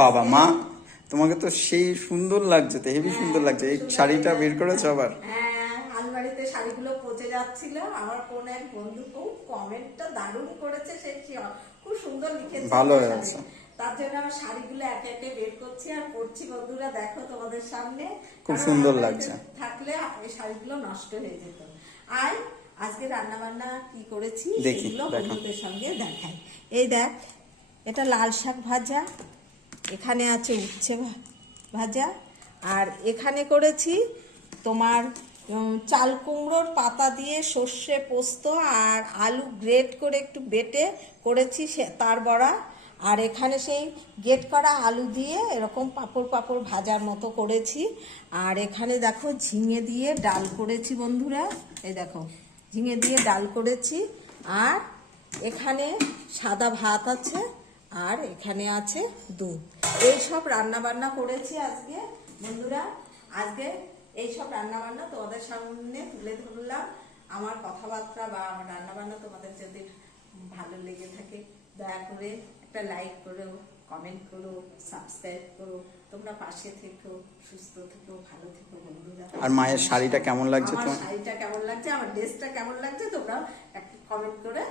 বাবা মা, তোমাকে তো সেই সুন্দর লাগছে, তো হেভি সুন্দর লাগছে। এই শাড়িটা বের করেছো আবার? হ্যাঁ, আলমারিতে শাড়িগুলো পচে যাচ্ছিল, আমার কোন এক বন্ধু খুব কমেন্টটা দারুণ করেছে, সে খুব সুন্দর লিখেছে ভালো আমার হয়েছে। শাড়ি। তার জন্য আমার শাড়িগুলো একে একে বের করছি আর পরছি বন্ধুরা, দেখো তোমাদের সামনে। খুব কারণ সুন্দর আলমারিতে লাগছে। থাকলে এই শাড়িগুলো নষ্ট হয়ে যেত। আর আজকে রান্না বান্না কি করেছি দেখি, সেগুলো দেখান। বন্ধুদের সঙ্গে দেখাই। এই দেখ, এটা লাল শাক ভাজা, এখানে আছে উচ্ছে ভাজা, আর এখানে করেছি তোমার চাল কুমড়োর পাতা দিয়ে সর্ষে পোস্ত আর আলু গ্রেট করে একটু বেটে করেছি সে তার বড়া। আর এখানে সেই গ্রেট করা আলু দিয়ে এরকম পাঁপড় পাঁপড় ভাজার মতো করেছি। আর এখানে দেখো ঝিঙে দিয়ে ডাল করেছি বন্ধুরা, এই দেখো ঝিঙে দিয়ে ডাল করেছি। আর এখানে সাদা ভাত আছে, আর এখানে আছে দুধ। এই সব রান্না বান্না করেছি আজকে বন্ধুরা। আজকে এই সব রান্না বান্না তোমাদের সামনে তুলে ধরলাম। আমার কথাবার্তা বা আমার রান্না বান্না তোমাদের যদি ভালো লেগে থাকে দয়া করে একটা লাইক করো, কমেন্ট করো, সাবস্ক্রাইব করো। তোমরা পাশে থেকো, সুস্থ থেকো, ভালো থেকো বন্ধুরা। আর মায়ের শাড়িটা কেমন লাগছে আমার তোমার? শাড়িটা কেমন লাগছে, আমার ড্রেসটা কেমন লাগছে, তোমরা একটা কমেন্ট করে